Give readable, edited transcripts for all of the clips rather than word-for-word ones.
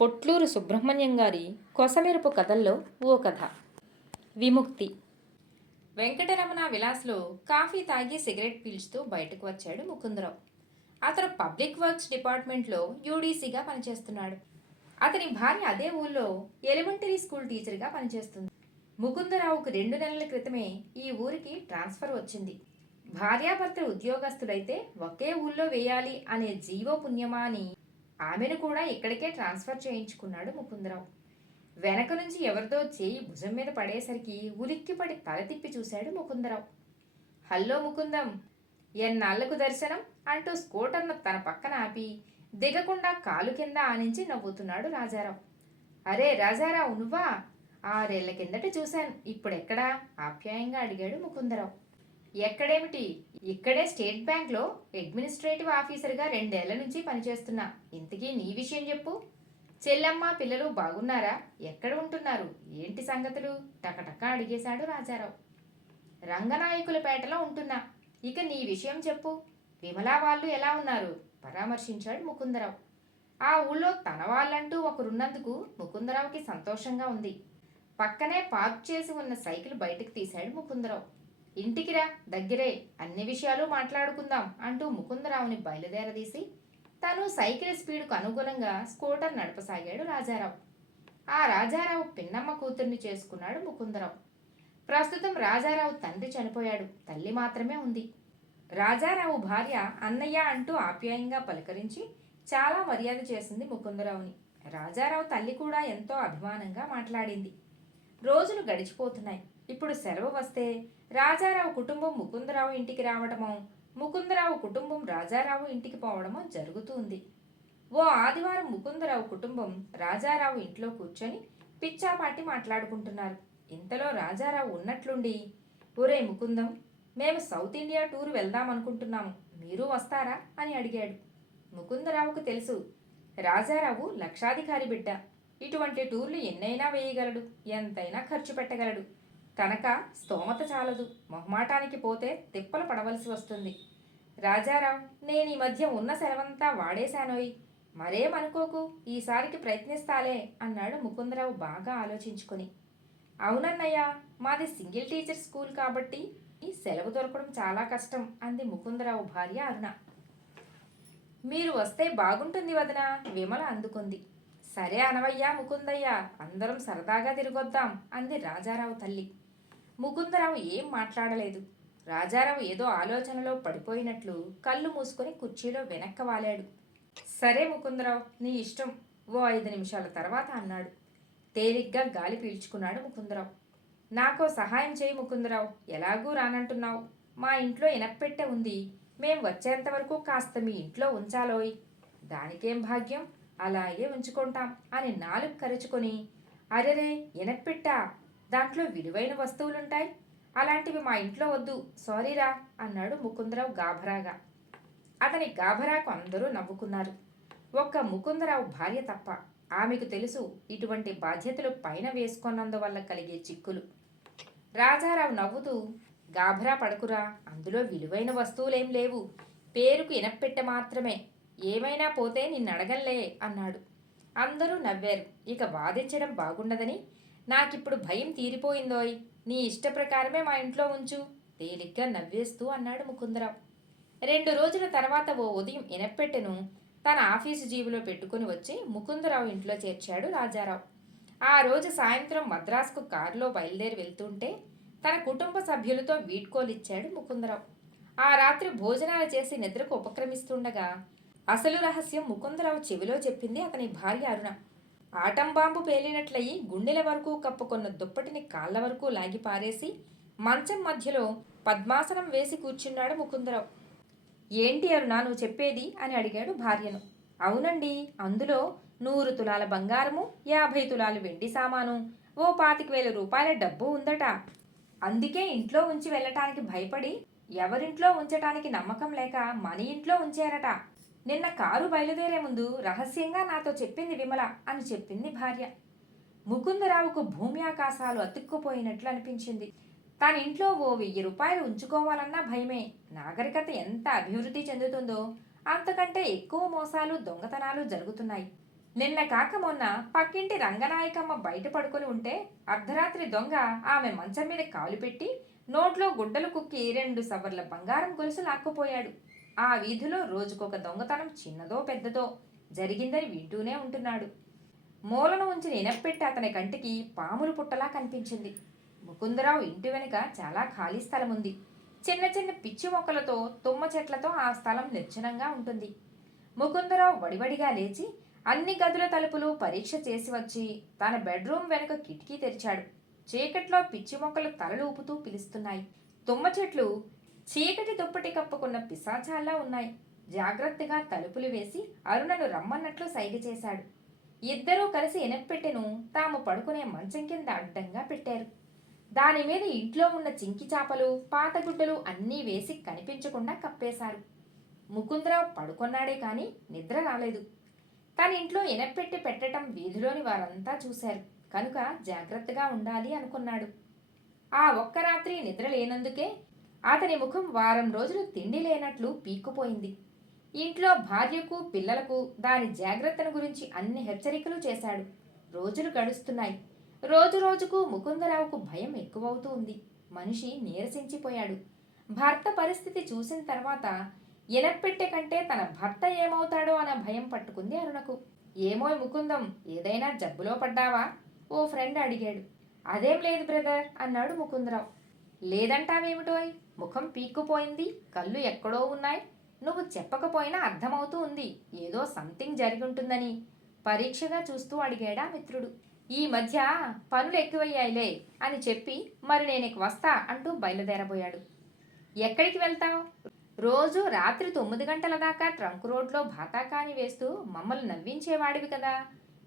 పొట్లూరు సుబ్రహ్మణ్యం గారి కొసమెరుపు కథల్లో ఓ కథ. విముక్తి. వెంకటరమణ విలాస్లో కాఫీ తాగి సిగరెట్ పీల్చుతూ బయటకు వచ్చాడు ముకుందరావు. అతను పబ్లిక్ వర్క్స్ డిపార్ట్మెంట్లో యూడీసీగా పనిచేస్తున్నాడు. అతని భార్య అదే ఊళ్ళో ఎలిమెంటరీ స్కూల్ టీచర్గా పనిచేస్తుంది. ముకుందరావుకు 2 నెలల క్రితమే ఈ ఊరికి ట్రాన్స్ఫర్ వచ్చింది. భార్యాభర్తలు ఉద్యోగస్తులైతే ఒకే ఊళ్ళో వేయాలి అనే జీవో పుణ్యమా అని ఆమెను కూడా ఇక్కడికే ట్రాన్స్ఫర్ చేయించుకున్నాడు ముకుందరావు. వెనక నుంచి ఎవరిదో చేయి భుజం మీద పడేసరికి ఉలిక్కిపడి తల తిప్పి చూశాడు ముకుందరావు. హల్లో ముకుందం, ఎన్నాళ్లకు దర్శనం అంటూ స్కూటర్ను తన పక్కన ఆపి దిగకుండా కాలు కింద ఆనించి నవ్వుతున్నాడు రాజారావు. అరే రాజారావు, నువ్వా? 6 ఏళ్ల కిందట చూశాను, ఇప్పుడెక్కడా? ఆప్యాయంగా అడిగాడు ముకుందరావు. ఎక్కడేమిటి, ఇక్కడే స్టేట్ బ్యాంక్లో అడ్మినిస్ట్రేటివ్ ఆఫీసర్గా 2 ఏళ్ల నుంచి పనిచేస్తున్నా. ఇంతకీ నీ విషయం చెప్పు. చెల్లమ్మ పిల్లలు బాగున్నారా? ఎక్కడ ఉంటున్నారు? ఏంటి సంగతులు? టకటక అడిగేశాడు రాజారావు. రంగనాయకులపేటలో ఉంటున్నా. ఇక నీ విషయం చెప్పు. విమలా వాళ్ళు ఎలా ఉన్నారు? పరామర్శించాడు ముకుందరావు. ఆ ఊళ్ళో తన వాళ్ళంటూ ఒకరున్నందుకు ముకుందరావుకి సంతోషంగా ఉంది. పక్కనే పార్క్ చేసి ఉన్న సైకిల్ బయటకు తీశాడు ముకుందరావు. ఇంటికి రా, దగ్గరే, అన్ని విషయాలు మాట్లాడుకుందాం అంటూ ముకుందరావుని బయలుదేరదీసి తను సైకిల్ స్పీడ్కు అనుగుణంగా స్కూటర్ నడపసాగాడు రాజారావు. ఆ రాజారావు పిన్నమ్మ కూతుర్ని చేసుకున్నాడు ముకుందరావు. ప్రస్తుతం రాజారావు తండ్రి చనిపోయాడు, తల్లి మాత్రమే ఉంది. రాజారావు భార్య అన్నయ్య అంటూ ఆప్యాయంగా పలకరించి చాలా మర్యాద చేసింది ముకుందరావుని. రాజారావు తల్లి కూడా ఎంతో అభిమానంగా మాట్లాడింది. రోజులు గడిచిపోతున్నాయి. ఇప్పుడు సెలవు వస్తే రాజారావు కుటుంబం ముకుందరావు ఇంటికి రావడమో, ముకుందరావు కుటుంబం రాజారావు ఇంటికి పోవడమో జరుగుతుంది. ఓ ఆదివారం ముకుందరావు కుటుంబం రాజారావు ఇంట్లో కూర్చొని పిచ్చాపాటి మాట్లాడుకుంటున్నారు. ఇంతలో రాజారావు ఉన్నట్లుండి, ఒరే ముకుందం, మేము సౌత్ ఇండియా టూర్ వెళ్దామనుకుంటున్నాము, మీరు వస్తారా అని అడిగాడు. ముకుందరావుకు తెలుసు, రాజారావు లక్షాధికారి బిడ్డ. ఇటువంటి టూర్లు ఎన్నైనా వేయగలడు, ఎంతైనా ఖర్చు పెట్టగలడు. కనుక స్తోమత చాలదు, మొహమాటానికి పోతే తిప్పలు పడవలసి వస్తుంది. రాజారావు, నేను ఈ మధ్య ఉన్న సెలవంతా వాడేశానోయ్, మరేమనుకోకు, ఈసారికి ప్రయత్నిస్తాలే అన్నాడు ముకుందరావు బాగా ఆలోచించుకొని. అవునన్నయ్య, మాది సింగిల్ టీచర్ స్కూల్ కాబట్టి ఈ సెలవు దొరకడం చాలా కష్టం అంది ముకుందరావు భార్య అరుణ. మీరు వస్తే బాగుంటుంది వదినా, విమల అందుకుంది. సరే అనవయ్యా ముకుందయ్య, అందరం సరదాగా తిరిగొద్దాం అంది రాజారావు తల్లి. ముకుందరావు ఏం మాట్లాడలేదు. రాజారావు ఏదో ఆలోచనలో పడిపోయినట్లు కళ్ళు మూసుకొని కుర్చీలో వెనక్కి వాలాడు. సరే ముకుందరావు, నీ ఇష్టం, ఓ 5 నిమిషాల తర్వాత అన్నాడు. తేలిగ్గా గాలి పీల్చుకున్నాడు ముకుందరావు. నాకో సహాయం చేయి ముకుందరావు, ఎలాగూ రానంటున్నావు. మా ఇంట్లో ఇనప్పెట్టె ఉంది, మేం వచ్చేంతవరకు కాస్త మీ ఇంట్లో ఉంచాలోయ్. దానికేం భాగ్యం, అలాగే ఉంచుకుంటాం అని నాలుగు కరుచుకొని, అరెరే ఇనప్పెట్టా, దాంట్లో విలువైన వస్తువులుంటాయి, అలాంటివి మా ఇంట్లో వద్దు, సారీరా అన్నాడు ముకుందరావు గాభరాగా. అతని గాభరాకు అందరూ నవ్వుకున్నారు, ఒక్క ముకుందరావు భార్య తప్ప. ఆమెకు తెలుసు ఇటువంటి బాధ్యతలు పైన వేసుకున్నందువల్ల కలిగే చిక్కులు. రాజారావు నవ్వుతూ, గాభరా పడకురా, అందులో విలువైన వస్తువులేం లేవు, పేరుకు ఇనప్పెట్టె మాత్రమే, ఏమైనా పోతే నిన్నడగల్లే అన్నాడు. అందరూ నవ్వారు. ఇక వాదించడం బాగుండదని, నాకిప్పుడు భయం తీరిపోయిందోయ్, నీ ఇష్టప్రకారమే మా ఇంట్లో ఉంచు, తేలిగ్గా నవ్వేస్తూ అన్నాడు ముకుందరావు. 2 రోజుల తర్వాత ఓ ఉదయం ఇనప్పెట్టెను తన ఆఫీసు జీబులో పెట్టుకుని వచ్చి ముకుందరావు ఇంట్లో చేర్చాడు రాజారావు. ఆ రోజు సాయంత్రం మద్రాసుకు కారులో బయలుదేరి వెళ్తుంటే తన కుటుంబ సభ్యులతో వీడ్కోలిచ్చాడు ముకుందరావు. ఆ రాత్రి భోజనాలు చేసి నిద్రకు ఉపక్రమిస్తుండగా అసలు రహస్యం ముకుందరావు చెవిలో చెప్పింది అతని భార్య అరుణ. ఆటం బాంబు పేలినట్లయి గుండెల వరకు కప్పుకొన్న దుప్పటిని కాళ్ల వరకు లాగి పారేసి మంచం మధ్యలో పద్మాసనం వేసి కూర్చున్నాడు ముకుందరావు. ఏంటి అరుణ నువ్వు చెప్పేది అని అడిగాడు భార్యను. అవునండి, అందులో 100 తులాల బంగారము, 50 తులాలు వెండి సామాను, ఓ 25,000 రూపాయల డబ్బు ఉందట. అందుకే ఇంట్లో ఉంచి వెళ్ళటానికి భయపడి, ఎవరింట్లో ఉంచటానికి నమ్మకం లేక మన ఇంట్లో ఉంచారట. నిన్న కారు బయలుదేరే ముందు రహస్యంగా నాతో చెప్పింది విమల అని చెప్పింది భార్య. ముకుందరావుకు భూమి ఆకాశాలు అతుక్కుపోయినట్లు అనిపించింది. తన ఇంట్లో ఓ 1000 రూపాయలు ఉంచుకోవాలన్నా భయమే. నాగరికత ఎంత అభివృద్ధి చెందుతుందో అంతకంటే ఎక్కువ మోసాలు, దొంగతనాలు జరుగుతున్నాయి. నిన్న కాక మొన్న పక్కింటి రంగనాయకమ్మ బయట పడుకొని ఉంటే అర్ధరాత్రి దొంగ ఆమె మంచం మీద కాలు పెట్టి నోట్లో గుడ్డలు కుక్కి 2 సవర్ల బంగారం గొలుసు లాక్కుపోయాడు. ఆ వీధిలో రోజుకొక దొంగతనం చిన్నదో పెద్దదో జరిగిందని వింటూనే ఉంటున్నాడు. మూలను ఉంచిన ఇనప్పెట్టి అతని కంటికి పాములు పుట్టలా కనిపించింది. ముకుందరావు ఇంటి వెనుక చాలా ఖాళీ స్థలం ఉంది. చిన్న చిన్న పిచ్చి మొక్కలతో తుమ్మ చెట్లతో ఆ స్థలం నిర్జనంగా ఉంటుంది. ముకుందరావు వడివడిగా లేచి అన్ని గదుల తలుపులు పరీక్ష చేసి వచ్చి తన బెడ్రూమ్ వెనుక కిటికీ తెరిచాడు. చీకట్లో పిచ్చి మొక్కలు తలలు ఊపుతూ పిలుస్తున్నాయి. తుమ్మ చెట్లు చీకటి దుప్పటి కప్పుకున్న పిశాచాల్లా ఉన్నాయి. జాగ్రత్తగా తలుపులు వేసి అరుణను రమ్మన్నట్లు సైగ చేశాడు. ఇద్దరూ కలిసి ఎనప్పెట్టెను తాము పడుకునే మంచం కింద అడ్డంగా పెట్టారు. దానిమీద ఇంట్లో ఉన్న చింకి చాపలు పాతగుడ్డలు అన్నీ వేసి కనిపించకుండా కప్పేశారు. ముకుందరావు పడుకొన్నాడే కాని నిద్ర రాలేదు. తన ఇంట్లో ఎనప్పెట్టి పెట్టడం వీధిలోని వారంతా చూశారు కనుక జాగ్రత్తగా ఉండాలి అనుకున్నాడు. ఆ ఒక్క రాత్రి నిద్ర లేనందుకే అతని ముఖం వారం రోజులు తిండి లేనట్లు పీక్కుపోయింది. ఇంట్లో భార్యకు పిల్లలకు దాని జాగ్రత్తను గురించి అన్ని హెచ్చరికలు చేశాడు. రోజులు గడుస్తున్నాయి. రోజు రోజుకు ముకుందరావుకు భయం ఎక్కువవుతూ ఉంది. మనిషి నీరసించిపోయాడు. భర్త పరిస్థితి చూసిన తర్వాత ఎనప్పెట్టె కంటే తన భర్త ఏమవుతాడో అన్న భయం పట్టుకుంది అరుణకు. ఏమోయ్ ముకుందం, ఏదైనా జబ్బులో పడ్డావా? ఓ ఫ్రెండ్ అడిగాడు. అదేం లేదు బ్రదర్ అన్నాడు ముకుందరావు. లేదంటావేమిటోయ్? ముఖం పీక్కుపోయింది, కళ్ళు ఎక్కడో ఉన్నాయి. నువ్వు చెప్పకపోయినా అర్థమవుతూ ఉంది. ఏదో సంథింగ్ జరిగి ఉంటుందని పరీక్షగా చూస్తూ అడిగాడా మిత్రుడు. ఈ మధ్య పనులు ఎక్కువయ్యాయిలే అని చెప్పి మరి నేను వస్తా అంటూ బయలుదేరబోయాడు. ఎక్కడికి వెళ్తావు? రోజు రాత్రి 9 గంటల దాకా ట్రంక్ రోడ్లో బాతాకాని వేస్తూ మమ్మల్ని నవ్వించేవాడివి కదా.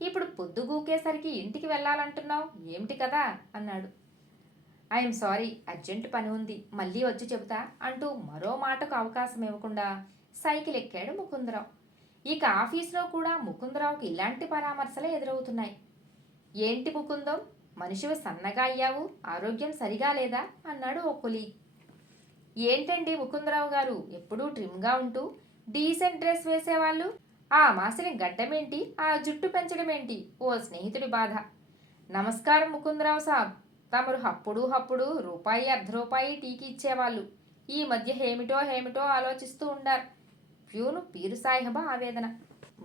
ఇప్పుడు పొద్దుగూకేసరికి ఇంటికి వెళ్ళాలంటున్నావు ఏమిటి కదా అన్నాడు. ఐఎమ్ సారీ, అర్జెంట్ పని ఉంది, మళ్ళీ వచ్చి చెబుతా అంటూ మరో మాటకు అవకాశం ఇవ్వకుండా సైకిల్ ఎక్కాడు ముకుందరావు. ఇక ఆఫీసులో కూడా ముకుందరావుకి ఇలాంటి పరామర్శలే ఎదురవుతున్నాయి. ఏంటి ముకుందం, మనిషివి సన్నగా అయ్యావు, ఆరోగ్యం సరిగా లేదా అన్నాడు ఓ కొలీగ్. ఏంటండి ముకుందరావు గారు, ఎప్పుడూ ట్రిమ్గా ఉంటూ డీసెంట్ డ్రెస్ వేసేవాళ్ళు ఆ మాసిని గడ్డమేంటి, ఆ జుట్టు పెంచడమేంటి? ఓ స్నేహితుడి బాధ. నమస్కారం ముకుందరావు సాబ్, తమరు హప్పుడు రూపాయి ₹1 టీకి ఇచ్చేవాళ్ళు. ఈ మధ్య హేమిటో ఆలోచిస్తూ ఉండారు. ప్యూను పీరు సాహెబ ఆవేదన.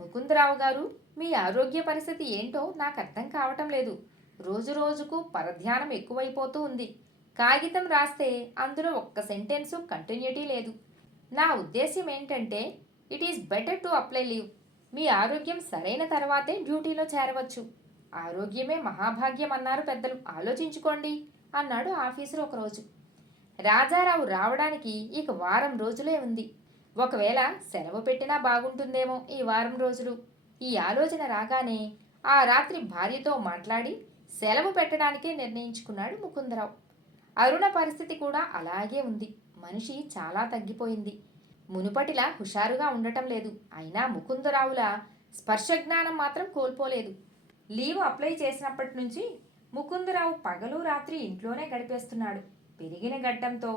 ముకుందరావు గారు, మీ ఆరోగ్య పరిస్థితి ఏంటో నాకు అర్థం కావటం లేదు. రోజు రోజుకు పరధ్యానం ఎక్కువైపోతూ ఉంది. కాగితం రాస్తే అందులో ఒక్క సెంటెన్సు కంటిన్యూటీ లేదు. నా ఉద్దేశ్యం ఏంటంటే it is better to apply leave. మీ ఆరోగ్యం సరైన తర్వాతే డ్యూటీలో చేరవచ్చు. ఆరోగ్యమే మహాభాగ్యం అన్నారు పెద్దలు, ఆలోచించుకోండి అన్నాడు ఆఫీసులో ఒకరోజు. రాజారావు రావడానికి ఇక వారం రోజులే ఉంది. ఒకవేళ సెలవు పెట్టినా బాగుంటుందేమో ఈ వారం రోజులు. ఈ ఆలోచన రాగానే ఆ రాత్రి భార్యతో మాట్లాడి సెలవు పెట్టడానికే నిర్ణయించుకున్నాడు ముకుందరావు. అరుణ పరిస్థితి కూడా అలాగే ఉంది. మనిషి చాలా తగ్గిపోయింది. మునుపటిలా హుషారుగా ఉండటం లేదు. అయినా ముకుందరావులా స్పర్శజ్ఞానం మాత్రం కోల్పోలేదు. లీవ్ అప్లై చేసినప్పటి నుంచి ముకుందరావు పగలు రాత్రి ఇంట్లోనే గడిపేస్తున్నాడు. పెరిగిన గడ్డంతో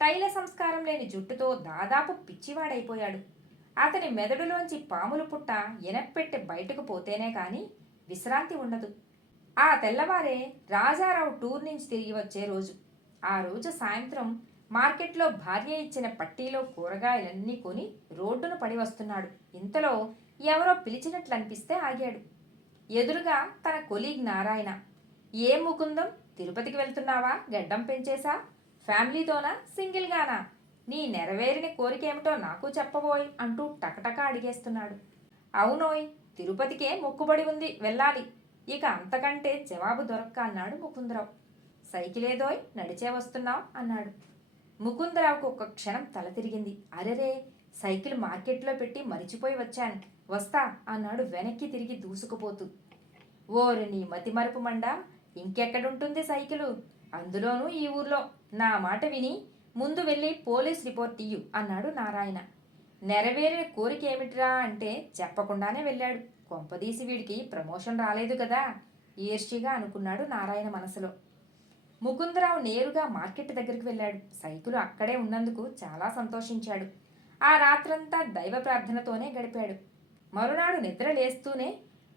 తైల సంస్కారం లేని జుట్టుతో దాదాపు పిచ్చివాడైపోయాడు. అతని మెదడులోంచి పాములు పుట్ట ఎనప్పెట్టె బయటకు పోతేనే కానీ విశ్రాంతి ఉండదు. ఆ తెల్లవారే రాజారావు టూర్ నుంచి తిరిగి వచ్చే రోజు. ఆ రోజు సాయంత్రం మార్కెట్లో భార్య ఇచ్చిన పట్టీలో కూరగాయలన్నీ కొని రోడ్డును పడి వస్తున్నాడు. ఇంతలో ఎవరో పిలిచినట్లు అనిపిస్తే ఆగాడు. ఎదురుగా తన కొలీగ్ నారాయణ. ఏం ముకుందం, తిరుపతికి వెళ్తున్నావా? గడ్డం పెంచేసా? ఫ్యామిలీతోనా, సింగిల్గానా? నీ నెరవేరిన కోరికేమిటో నాకు చెప్పబోయ్ అంటూ టకటక అడిగేస్తున్నాడు. అవునోయ్, తిరుపతికే మొక్కుబడి ఉంది, వెళ్ళాలి. ఇక అంతకంటే జవాబు దొరక్క అన్నాడు ముకుందరావు. సైకిలేదోయ్, నడిచే వస్తున్నావు అన్నాడు. ముకుందరావుకు ఒక్క క్షణం తల తిరిగింది. అరెరే, సైకిల్ మార్కెట్లో పెట్టి మరిచిపోయి వచ్చాను, వస్తా అన్నాడు వెనక్కి తిరిగి దూసుకుపోతూ. ఓరి నీ మతిమరుపు మండ, ఇంకెక్కడుంటుంది సైకిలు, అందులోనూ ఈ ఊర్లో. నా మాట విని ముందు వెళ్ళి పోలీస్ రిపోర్ట్ ఇయ్యు అన్నాడు నారాయణ. నెరవేరిన కోరిక ఏమిట్రా అంటే చెప్పకుండానే వెళ్ళాడు. కొంపదీసి వీడికి ప్రమోషన్ రాలేదు కదా ఈర్ష్యగా అనుకున్నాడు నారాయణ మనసులో. ముకుందరావు నేరుగా మార్కెట్ దగ్గరికి వెళ్ళాడు. సైకిలు అక్కడే ఉన్నందుకు చాలా సంతోషించాడు. ఆ రాత్రంతా దైవ ప్రార్థనతోనే గడిపాడు. మరునాడు నిద్ర లేస్తూనే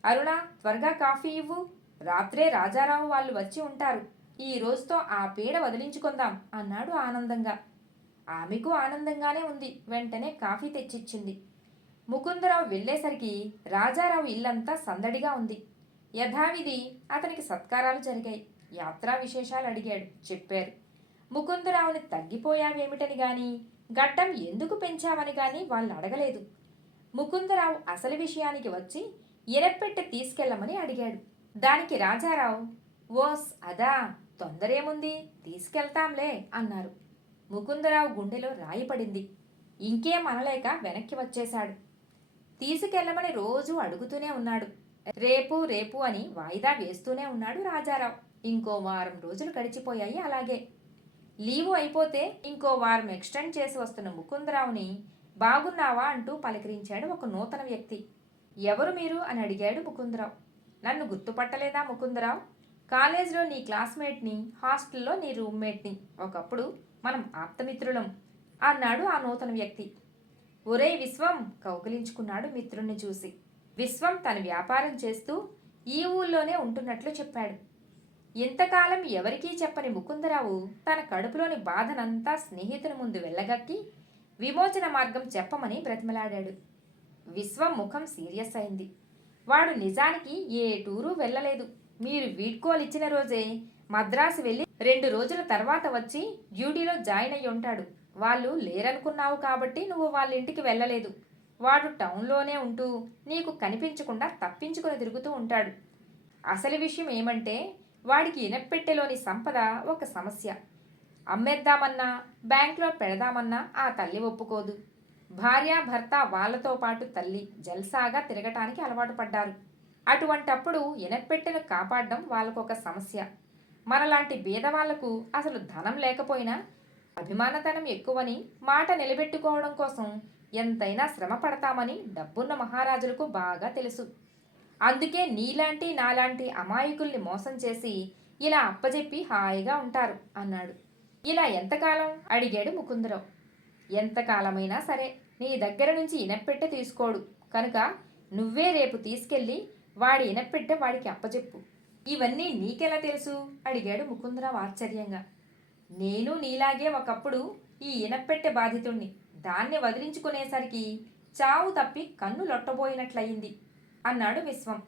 అరుణ, త్వరగా కాఫీ ఇవ్వు. రాత్రే రాజారావు వాళ్ళు వచ్చి ఉంటారు. ఈ రోజుతో ఆ పీడ వదిలించుకుందాం అన్నాడు ఆనందంగా. ఆమెకు ఆనందంగానే ఉంది. వెంటనే కాఫీ తెచ్చిచ్చింది. ముకుందరావు వెళ్ళేసరికి రాజారావు ఇల్లంతా సందడిగా ఉంది. యథావిధి అతనికి సత్కారాలు జరిగాయి. యాత్రా విశేషాలు అడిగాడు, చెప్పారు. ముకుందరావుని తగ్గిపోయావేమిటని గాని, గడ్డం ఎందుకు పెంచావని గాని వాళ్ళు అడగలేదు. ముకుందరావు అసలు విషయానికి వచ్చి ఎరపెట్టె తీసుకెళ్లమని అడిగాడు. దానికి రాజారావు, ఓస్ అదా, తొందరేముంది, తీసుకెళ్తాంలే అన్నారు. ముకుందరావు గుండెలో రాయి పడింది. ఇంకేం అనలేక వెనక్కి వచ్చేశాడు. తీసుకెళ్లమని రోజూ అడుగుతూనే ఉన్నాడు. రేపు రేపు అని వాయిదా వేస్తూనే ఉన్నాడు రాజారావు. ఇంకో వారం రోజులు గడిచిపోయాయి అలాగే. లీవు అయిపోతే ఇంకో వారం ఎక్స్టెండ్ చేసి వస్తున్న ముకుందరావుని బాగున్నావా అంటూ పలకరించాడు ఒక నూతన వ్యక్తి. ఎవరు మీరు అని అడిగాడు ముకుందరావు. నన్ను గుర్తుపట్టలేదా ముకుందరావు? కాలేజీలో నీ క్లాస్మేట్ని, హాస్టల్లో నీ రూమ్మేట్ని. ఒకప్పుడు మనం ఆప్తమిత్రులం అన్నాడు ఆ నూతన వ్యక్తి. ఒరే విశ్వం, కౌగిలించుకున్నాడు మిత్రుణ్ణి చూసి. విశ్వం తన వ్యాపారం చేస్తూ ఈ ఊళ్ళోనే ఉంటున్నట్లు చెప్పాడు. ఇంతకాలం ఎవరికీ చెప్పని ముకుందరావు తన కడుపులోని బాధనంతా స్నేహితుని ముందు వెళ్ళగక్కి విమోచన మార్గం చెప్పమని బ్రతిమలాడాడు. విశ్వం ముఖం సీరియస్ అయింది. వాడు నిజానికి ఏ టూరు వెళ్ళలేదు. మీరు వీడ్కోలిచ్చిన రోజే మద్రాసు వెళ్ళి 2 రోజుల తర్వాత వచ్చి డ్యూటీలో జాయిన్ అయ్యి ఉంటాడు. వాళ్ళు లేరనుకున్నావు కాబట్టి నువ్వు వాళ్ళ ఇంటికి వెళ్ళలేదు. వాడు టౌన్లోనే ఉంటూ నీకు కనిపించకుండా తప్పించుకొని తిరుగుతూ ఉంటాడు. అసలు విషయం ఏమంటే వాడికి ఇనప్పెట్టెలోని సంపద ఒక సమస్య. అమ్మేద్దామన్నా, బ్యాంక్లో పెడదామన్నా ఆ తల్లి ఒప్పుకోదు. భార్య భర్త వాళ్లతో పాటు తల్లి జల్సాగా తిరగటానికి అలవాటు పడ్డారు. అటువంటప్పుడు ఇనప్పెట్టెను కాపాడడం వాళ్ళకొక సమస్య. మనలాంటి బీదవాళ్లకు అసలు ధనం లేకపోయినా అభిమానతనం ఎక్కువని మాట నిలబెట్టుకోవడం కోసం ఎంతైనా శ్రమ పడతామని డబ్బున్న మహారాజులకు బాగా తెలుసు. అందుకే నీలాంటి నాలాంటి అమాయకుల్ని మోసం చేసి ఇలా అప్పజెప్పి హాయిగా ఉంటారు అన్నాడు. ఇలా ఎంతకాలం అడిగాడు ముకుందరావు. ఎంతకాలమైనా సరే నీ దగ్గర నుంచి ఇనప్పెట్టె తీసుకోడు కనుక నువ్వే రేపు తీసుకెళ్ళి వాడి ఇనప్పెట్టె వాడికి అప్పచెప్పు. ఇవన్నీ నీకెలా తెలుసు అడిగాడు ముకుందరావు ఆశ్చర్యంగా. నేను నీలాగే ఒకప్పుడు ఈ ఇనప్పెట్టె బాధితుణ్ణి. దాన్ని వదిలించుకునేసరికి చావు తప్పి కన్ను లొట్టబోయినట్లయింది అన్నాడు విశ్వం.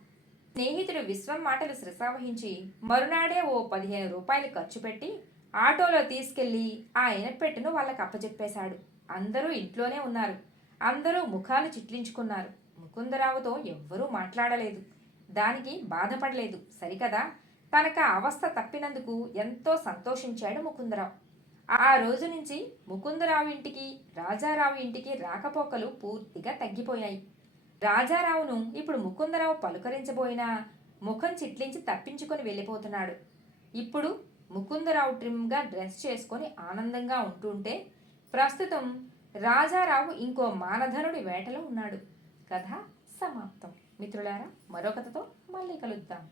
స్నేహితుడు విశ్వం మాటలు శ్రసావహించి మరునాడే ఓ 15 రూపాయలు ఖర్చు పెట్టి ఆటోలో తీసుకెళ్లి ఆ ఇనప్పెట్టెను వాళ్ళకి అప్పచెప్పేశాడు. అందరూ ఇంట్లోనే ఉన్నారు. అందరూ ముఖాలు చిట్లించుకున్నారు. ముకుందరావుతో ఎవ్వరూ మాట్లాడలేదు. దానికి బాధపడలేదు సరికదా. తనకు ఆ అవస్థ తప్పినందుకు ఎంతో సంతోషించాడు ముకుందరావు. ఆ రోజు నుంచి ముకుందరావు ఇంటికి, రాజారావు ఇంటికి రాకపోకలు పూర్తిగా తగ్గిపోయాయి. రాజారావును ఇప్పుడు ముకుందరావు పలుకరించబోయినా ముఖం చిట్లించి తప్పించుకొని వెళ్ళిపోతున్నాడు. ఇప్పుడు ముకుందరావు ట్రిమ్గా డ్రెస్ చేసుకొని ఆనందంగా ఉంటుంటే ప్రస్తుతం రాజారావు ఇంకో మానధనుడి వేటలో ఉన్నాడు. కథ సమాప్తం. మిత్రులారా, మరో కథతో మళ్ళీ కలుద్దాం.